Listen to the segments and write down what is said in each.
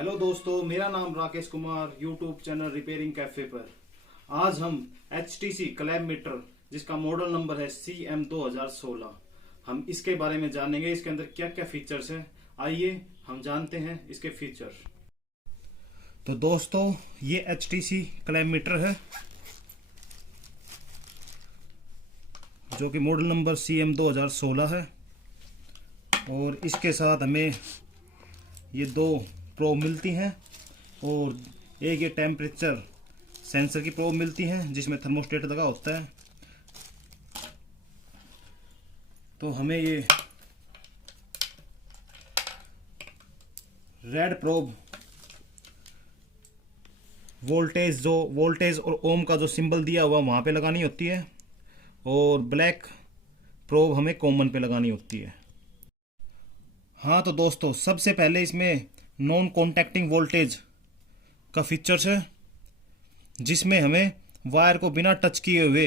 Hello दोस्तों, मेरा नाम Rakesh Kumar, YouTube channel repairing cafe पर। आज हम HTC क्लैम मीटर जिसका मॉडल नंबर है CM 2016, हम इसके बारे में जानेंगे। इसके अंदर क्या क्या फीचर्स हैं, आइए हम जानते हैं इसके फीचर। तो दोस्तों, ये HTC क्लैम मीटर है जो कि मॉडल नंबर CM 2016 है, और इसके साथ हमें ये दो प्रोब मिलती हैं और एक ये टेम्परेचर सेंसर की प्रोब मिलती हैं जिसमें थर्मोस्टेट लगा होता है। तो हमें ये रेड प्रोब वोल्टेज और ओम का जो सिंबल दिया हुआ वहाँ पे लगानी होती है, और ब्लैक प्रोब हमें कॉमन पे लगानी होती है। हाँ तो दोस्तों, सबसे पहले इसमें नॉन कॉन्टैक्टिंग वोल्टेज का फीचर्स है जिसमें हमें वायर को बिना टच किए हुए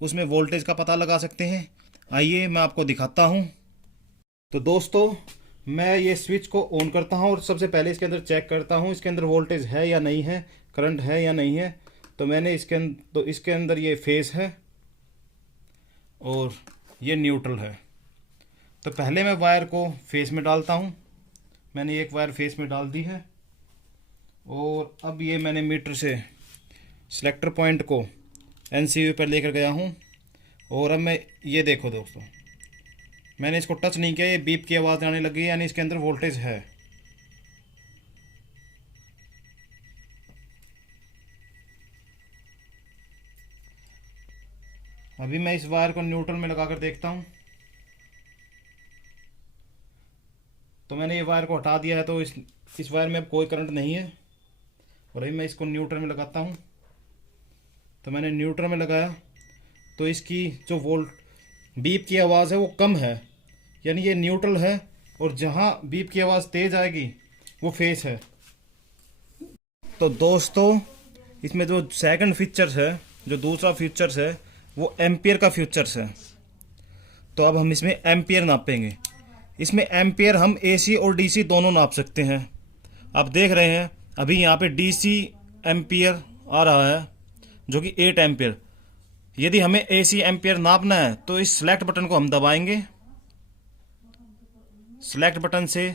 उसमें वोल्टेज का पता लगा सकते हैं। आइए मैं आपको दिखाता हूँ। तो दोस्तों, मैं ये स्विच को ऑन करता हूँ और सबसे पहले इसके अंदर चेक करता हूँ इसके अंदर वोल्टेज है या नहीं है, करंट है या नहीं है। तो मैंने इसके अंदर ये फेस है और ये न्यूट्रल है। तो पहले मैं वायर को फेस में डालता हूँ। मैंने एक वायर फेस में डाल दी है, और अब ये मैंने मीटर से सिलेक्टर पॉइंट को NCV पर लेकर गया हूँ। और अब मैं ये देखो दोस्तों, मैंने इसको टच नहीं किया, ये बीप की आवाज़ आने लगी, यानी इसके अंदर वोल्टेज है। अभी मैं इस वायर को न्यूट्रल में लगाकर देखता हूँ। तो मैंने ये वायर को हटा दिया है, तो इस वायर में अब कोई करंट नहीं है। और अभी मैं इसको न्यूट्रल में लगाता हूँ। तो मैंने न्यूट्रल में लगाया तो इसकी जो बीप की आवाज़ है वो कम है, यानी ये न्यूट्रल है, और जहाँ बीप की आवाज़ तेज आएगी वो फेस है। तो दोस्तों, इसमें जो सेकंड फीचर्स है, जो दूसरा फीचर्स है, वो एम्पियर का फीचर्स है। तो अब हम इसमें एम्पियर नापेंगे। इसमें एम्पियर हम AC और DC दोनों नाप सकते हैं। आप देख रहे हैं अभी यहाँ पे DC एम्पियर आ रहा है जो कि 8 एम्पियर। यदि हमें AC एम्पियर नापना है तो इस सेलेक्ट बटन को हम दबाएंगे। सेलेक्ट बटन से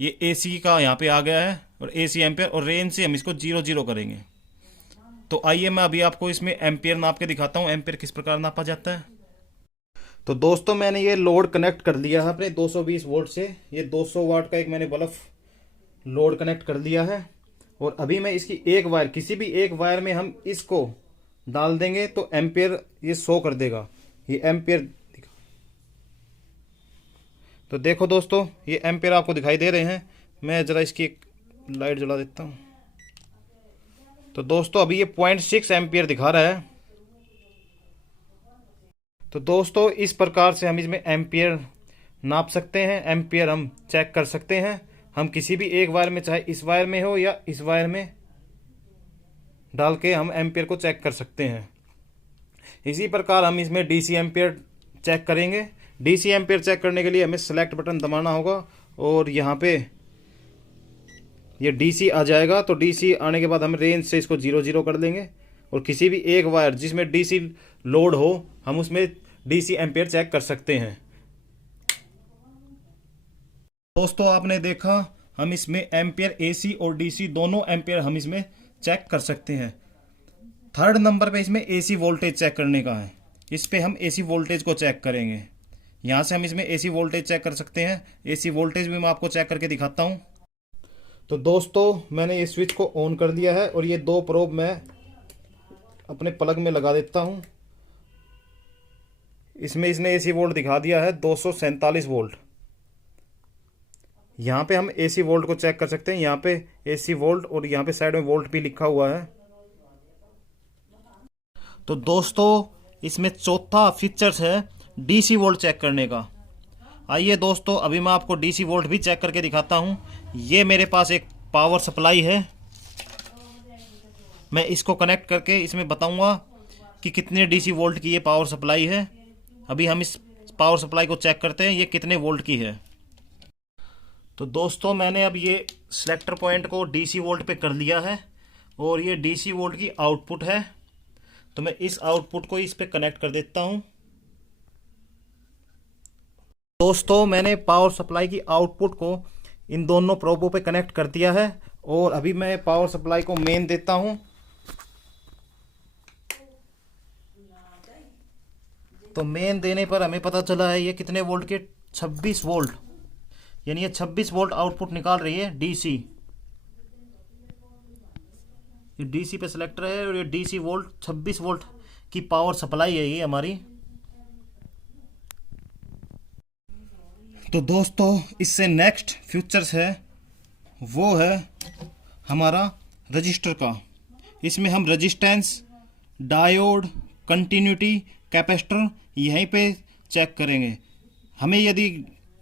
ये AC का यहाँ पे आ गया है, और AC एम्पियर, और रेंज से हम इसको 0 करेंगे। तो आइए मैं अभी आपको इसमें एम्पियर नाप के दिखाता हूँ एम्पियर किस प्रकार नापा जाता है। तो दोस्तों, मैंने ये लोड कनेक्ट कर लिया है अपने 220 वोल्ट से। ये 200 वाट का एक मैंने बल्ब लोड कनेक्ट कर लिया है, और अभी मैं इसकी एक वायर, किसी भी एक वायर में हम इसको डाल देंगे तो एम्पियर ये शो कर देगा। ये एम्पियर, तो देखो दोस्तों, ये एम्पियर आपको दिखाई दे रहे हैं। मैं ज़रा इसकी एक लाइट जला देता हूँ। तो दोस्तों, अभी ये 0.6 एम्पियर दिखा रहा है। तो दोस्तों, इस प्रकार से हम इसमें एम्पियर नाप सकते हैं, एम्पियर हम चेक कर सकते हैं। हम किसी भी एक वायर में, चाहे इस वायर में हो या इस वायर में, डाल के हम एम्पियर को चेक कर सकते हैं। इसी प्रकार हम इसमें DC एम्पियर चेक करेंगे। DC एम्पियर चेक करने के लिए हमें सेलेक्ट बटन दबाना होगा, और यहाँ पे ये DC आ जाएगा। तो DC आने के बाद हम रेंज से इसको 0 कर देंगे, और किसी भी एक वायर जिसमें DC लोड हो हम उसमें DC एम्पियर चेक कर सकते हैं। दोस्तों, आपने देखा हम इसमें एम्पियर AC और DC दोनों एम्पियर हम इसमें चेक कर सकते हैं। थर्ड नंबर पे इसमें AC वोल्टेज चेक करने का है। इस पे हम AC वोल्टेज को चेक करेंगे। यहाँ से हम इसमें AC वोल्टेज चेक कर सकते हैं। AC वोल्टेज भी मैं आपको चेक करके दिखाता हूँ। तो दोस्तों, मैंने ये स्विच को ऑन कर दिया है, और ये दो प्रोब मैं अपने प्लग में लगा देता हूँ। इसमें इसने AC वोल्ट दिखा दिया है 247 वोल्ट। यहाँ पे हम AC वोल्ट को चेक कर सकते हैं। यहाँ पे AC वोल्ट, और यहाँ पे साइड में वोल्ट भी लिखा हुआ है। तो दोस्तों, इसमें चौथा फीचर्स है DC वोल्ट चेक करने का। आइए दोस्तों, अभी मैं आपको DC वोल्ट भी चेक करके दिखाता हूँ। ये मेरे पास एक पावर सप्लाई है। मैं इसको कनेक्ट करके इसमें बताऊँगा कि कितने DC वोल्ट की ये पावर सप्लाई है। अभी हम इस पावर सप्लाई को चेक करते हैं ये कितने वोल्ट की है। तो दोस्तों मैंने अब ये सिलेक्टर पॉइंट को डीसी वोल्ट पे कर लिया है और ये डीसी वोल्ट की आउटपुट है। तो मैं इस आउटपुट को इस पे कनेक्ट कर देता हूँ। दोस्तों मैंने पावर सप्लाई की आउटपुट को इन दोनों प्रोबों पे कनेक्ट कर दिया है और अभी मैं पावर सप्लाई को मेन देता हूँ। तो मेन देने पर हमें पता चला है ये कितने वोल्ट के 26 वोल्ट, यानी ये 26 वोल्ट आउटपुट निकाल रही है डीसी। ये डीसी पे सिलेक्टर है और ये डीसी वोल्ट 26 वोल्ट की पावर सप्लाई है ये हमारी। तो दोस्तों इससे नेक्स्ट फीचर्स है वो है हमारा रजिस्टर का। इसमें हम रजिस्टेंस, डायोड, कंटिन्यूटी, कैपेसिटर यहीं पे चेक करेंगे। हमें यदि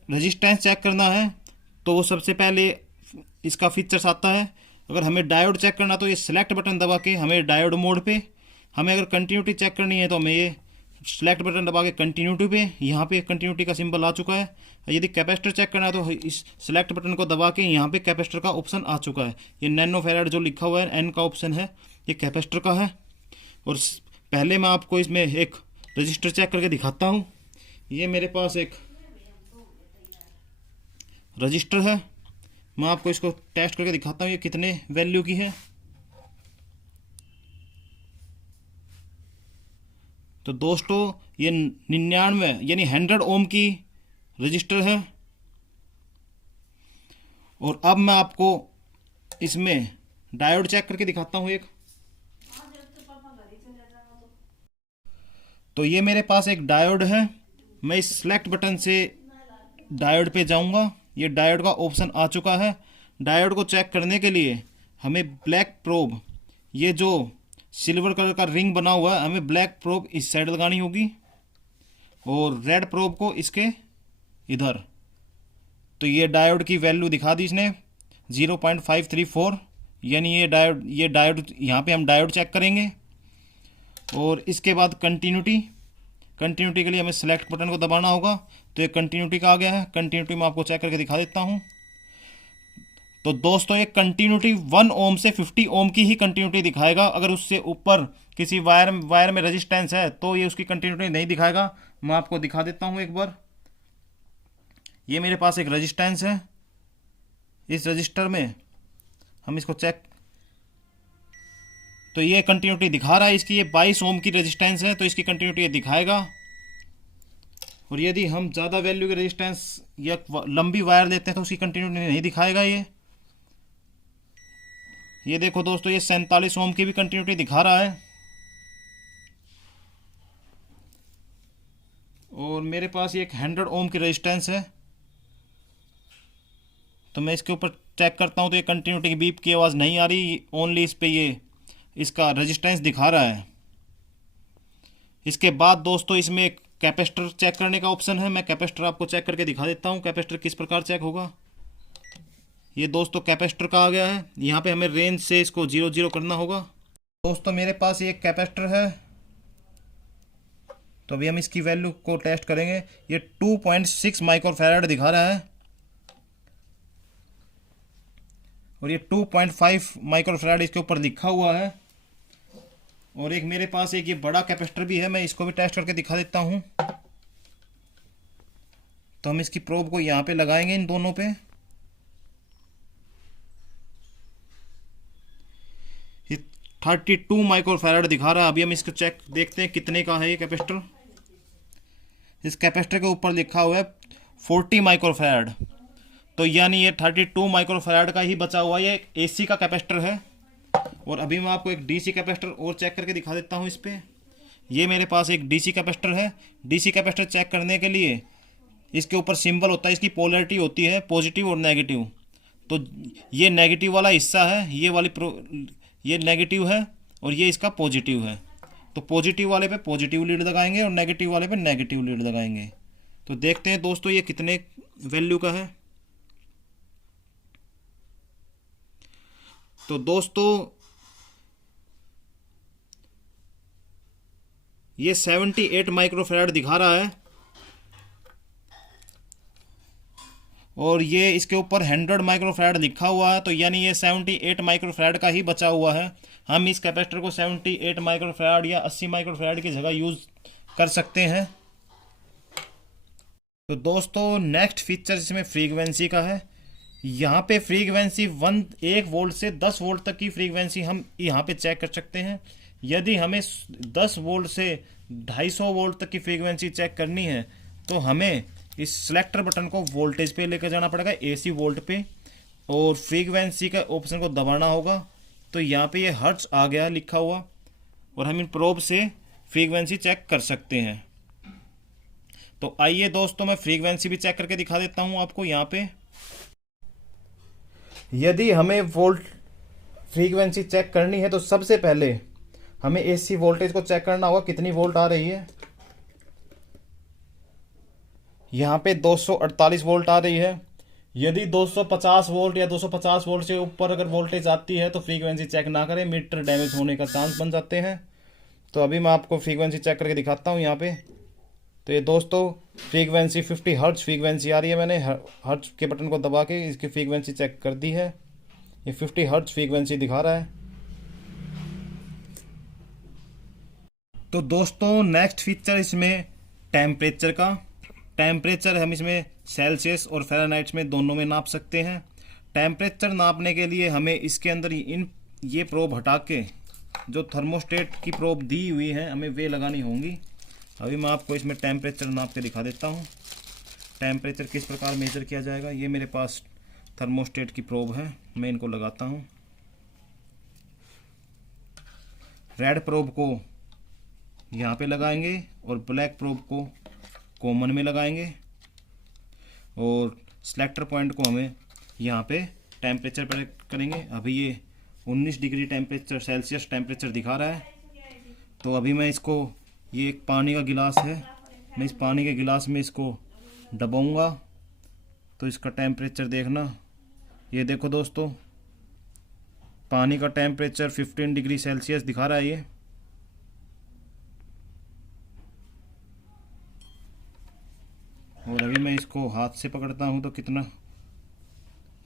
रजिस्टेंस चेक करना है तो सबसे पहले इसका फीचर्स आता है। अगर हमें डायोड चेक करना तो ये सिलेक्ट बटन दबा के हमें डायोड मोड पे, हमें अगर कंटिन्यूटी चेक करनी है तो हमें ये सेलेक्ट बटन दबा के कंटिन्यूटी पे, यहाँ पे कंटिन्यूटी का सिंबल आ चुका है। यदि कैपेसिटर चेक करना है तो इस सेलेक्ट बटन को दबा के यहाँ पे कैपेसिटर का ऑप्शन आ चुका है। ये नैनो फैराड जो लिखा हुआ है एन का ऑप्शन है, ये कैपेसिटर का है। और पहले मैं आपको इसमें एक रजिस्टर चेक करके दिखाता हूँ। ये मेरे पास एक रजिस्टर है, मैं आपको इसको टेस्ट करके दिखाता हूँ ये कितने वैल्यू की है। तो दोस्तों ये 99 यानी 100 ओम की रजिस्टर है। और अब मैं आपको इसमें डायोड चेक करके दिखाता हूँ एक। तो ये मेरे पास एक डायोड है, मैं इस सेलेक्ट बटन से डायोड पे जाऊंगा। ये डायोड का ऑप्शन आ चुका है। डायोड को चेक करने के लिए हमें ब्लैक प्रोब, ये जो सिल्वर कलर का रिंग बना हुआ है, हमें ब्लैक प्रोब इस साइड लगानी होगी और रेड प्रोब को इसके इधर। तो ये डायोड की वैल्यू दिखा दी इसने 0.534, यानी ये डायोड यहाँ पे हम डायोड चेक करेंगे। और इसके बाद कंटिन्यूटी के लिए हमें सेलेक्ट बटन को दबाना होगा। तो ये कंटिन्यूटी का आ गया है। कंटिन्यूटी में आपको चेक करके दिखा देता हूँ। तो दोस्तों ये कंटिन्यूटी 1 ओम से 50 ओम की ही कंटिन्यूटी दिखाएगा। अगर उससे ऊपर किसी वायर में रेजिस्टेंस है तो ये उसकी कंटिन्यूटी नहीं दिखाएगा। मैं आपको दिखा देता हूँ एक बार। ये मेरे पास एक रेजिस्टेंस है, इस रजिस्टर में हम इसको चेक, तो ये कंटिन्यूटी दिखा रहा है इसकी। ये 22 ओम की रेजिस्टेंस है तो इसकी कंटिन्यूटी ये दिखाएगा। और यदि हम ज़्यादा वैल्यू की रेजिस्टेंस या लंबी वायर लेते हैं तो उसकी कंटिन्यूटी नहीं दिखाएगा ये देखो दोस्तों, ये 47 ओम की भी कंटिन्यूटी दिखा रहा है। और मेरे पास ये एक 100 ओम की रेजिस्टेंस है। तो मैं इसके ऊपर चेक करता हूँ तो ये कंटिन्यूटी की बीप की आवाज़ नहीं आ रही, ओनली इस पे ये इसका रेजिस्टेंस दिखा रहा है। इसके बाद दोस्तों इसमें एक कैपेसिटर चेक करने का ऑप्शन है। मैं कैपेसिटर आपको चेक करके दिखा देता हूँ कैपेसिटर किस प्रकार चेक होगा। ये दोस्तों कैपेसिटर का आ गया है। यहाँ पे हमें रेंज से इसको 0 करना होगा। दोस्तों मेरे पास ये एक कैपेसिटर है, तो अभी हम इसकी वैल्यू को टेस्ट करेंगे। ये 2.6 माइक्रोफैराड दिखा रहा है और ये 2.5 माइक्रोफैराड इसके ऊपर लिखा हुआ है। और एक मेरे पास एक ये बड़ा कैपेसिटर भी है, मैं इसको भी टेस्ट करके दिखा देता हूँ। तो हम इसकी प्रोब को यहाँ पे लगाएंगे इन दोनों पे। ये 32 माइक्रोफैराड दिखा रहा है। अभी हम इसको चेक देखते हैं कितने का है ये कैपेसिटर। इस कैपेसिटर के ऊपर लिखा हुआ है 40 माइक्रोफैराड, तो यानी ये 32 माइक्रोफैराड का ही बचा हुआ ये एसी का कैपेसिटर है। और अभी मैं आपको एक डीसी कैपेसिटर और चेक करके दिखा देता हूँ इस पर। ये मेरे पास एक डीसी कैपेसिटर है। डीसी कैपेसिटर चेक करने के लिए इसके ऊपर सिंबल होता है, इसकी पोलैरिटी होती है पॉजिटिव और नेगेटिव। तो ये नेगेटिव वाला हिस्सा है, ये नेगेटिव है और ये इसका पॉजिटिव है। तो पॉजिटिव वाले पे पॉजिटिव लीड लगाएंगे और नेगेटिव वाले पे नेगेटिव लीड लगाएंगे। तो देखते हैं दोस्तों ये कितने वैल्यू का है। तो दोस्तों ये 78 माइक्रोफैराड दिखा रहा है। और ये इसके ऊपर 100 माइक्रोफैराड लिखा हुआ है, तो यानी ये 78 माइक्रोफैराड का ही बचा हुआ है। हम इस कैपेसिटर को 78 माइक्रोफैराड या 80 माइक्रोफैराड की जगह यूज़ कर सकते हैं। तो दोस्तों नेक्स्ट फीचर इसमें फ्रीक्वेंसी का है। यहाँ पे फ्रीक्वेंसी 1 वोल्ट से 10 वोल्ट तक की फ्रीक्वेंसी हम यहाँ पे चेक कर सकते हैं। यदि हमें 10 वोल्ट से 250 वोल्ट तक की फ्रीक्वेंसी चेक करनी है तो हमें इस सेलेक्टर बटन को वोल्टेज पे लेकर जाना पड़ेगा, AC वोल्ट पे, और फ्रीक्वेंसी का ऑप्शन को दबाना होगा। तो यहाँ पे ये हर्ट्ज आ गया लिखा हुआ, और हम इन प्रोब से फ्रीक्वेंसी चेक कर सकते हैं। तो आइए दोस्तों मैं फ्रीक्वेंसी भी चेक करके दिखा देता हूँ आपको। यहाँ पे यदि हमें वोल्ट फ्रीक्वेंसी चेक करनी है तो सबसे पहले हमें AC वोल्टेज को चेक करना होगा कितनी वोल्ट आ रही है। यहाँ पे 248 वोल्ट आ रही है। यदि 250 वोल्ट या 250 वोल्ट से ऊपर अगर वोल्टेज आती है तो फ्रीक्वेंसी चेक ना करें, मीटर डैमेज होने का चांस बन जाते हैं। तो अभी मैं आपको फ्रीक्वेंसी चेक करके दिखाता हूँ यहाँ पे। तो ये दोस्तों फ्रीक्वेंसी 50 हर्ट्ज फ्रीक्वेंसी आ रही है। मैंने हर्ट्ज के बटन को दबा के इसकी फ्रीक्वेंसी चेक कर दी है। ये 50 हर्ट्ज फ्रीक्वेंसी दिखा रहा है। तो दोस्तों नेक्स्ट फीचर इसमें टेम्परेचर का। टेम्परेचर हम इसमें सेल्सियस और फ़ारेनहाइट में दोनों में नाप सकते हैं। टेम्परेचर नापने के लिए हमें इसके अंदर ये प्रोब हटा के जो थर्मोस्टेट की प्रोब दी हुई है हमें वे लगानी होंगी। अभी मैं आपको इसमें टेम्परेचर नाप के दिखा देता हूँ। टेम्परेचर किस प्रकार मेजर किया जाएगा। ये मेरे पास थर्मोस्टेट की प्रोब है, मैं इनको लगाता हूँ। रेड प्रोब को यहाँ पे लगाएंगे और ब्लैक प्रोब को कॉमन में लगाएंगे, और सेलेक्टर पॉइंट को हमें यहाँ पे टेम्परेचर पर करेंगे। अभी ये 19 डिग्री टेम्परेचर सेल्सियस टेम्परेचर दिखा रहा है। तो अभी मैं इसको, ये एक पानी का गिलास है, मैं इस पानी के गिलास में इसको डबाऊँगा तो इसका टेम्परेचर देखना। ये देखो दोस्तों पानी का टेम्परेचर 15 डिग्री सेल्सियस दिखा रहा है ये। और अभी मैं इसको हाथ से पकड़ता हूँ तो कितना,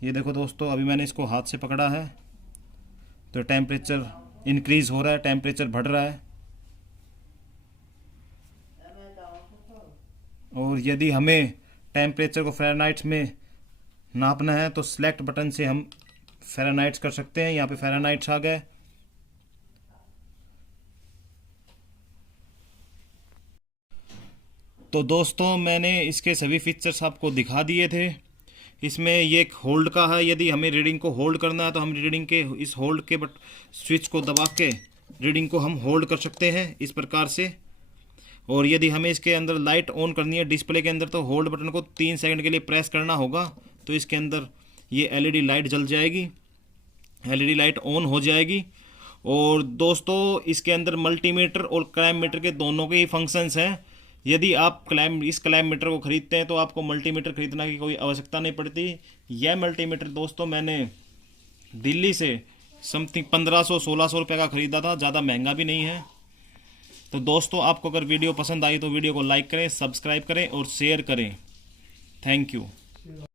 ये देखो दोस्तों अभी मैंने इसको हाथ से पकड़ा है तो टेम्परेचर इंक्रीज़ हो रहा है, टेम्परेचर बढ़ रहा है। और यदि हमें टेम्परेचर को फ़ारेनहाइट में नापना है तो सेलेक्ट बटन से हम फ़ारेनहाइट कर सकते हैं। यहाँ पे फ़ारेनहाइट आ गए। तो दोस्तों मैंने इसके सभी फीचर्स आपको दिखा दिए थे। इसमें ये एक होल्ड का है, यदि हमें रीडिंग को होल्ड करना है तो हम रीडिंग के इस होल्ड के स्विच को दबा के रीडिंग को हम होल्ड कर सकते हैं इस प्रकार से। और यदि हमें इसके अंदर लाइट ऑन करनी है डिस्प्ले के अंदर तो होल्ड बटन को 3 सेकंड के लिए प्रेस करना होगा, तो इसके अंदर ये LED लाइट जल जाएगी, LED लाइट ऑन हो जाएगी। और दोस्तों इसके अंदर मल्टीमीटर और क्लैम्प मीटर के दोनों के ही फंक्शंस हैं। यदि आप इस क्लैम्प मीटर को ख़रीदते हैं तो आपको मल्टीमीटर ख़रीदने की कोई आवश्यकता नहीं पड़ती। यह मल्टीमीटर दोस्तों मैंने दिल्ली से समथिंग 1500-1600 रुपये का ख़रीदा था, ज़्यादा महंगा भी नहीं है। तो दोस्तों आपको अगर वीडियो पसंद आई तो वीडियो को लाइक करें, सब्सक्राइब करें और शेयर करें। Thank you.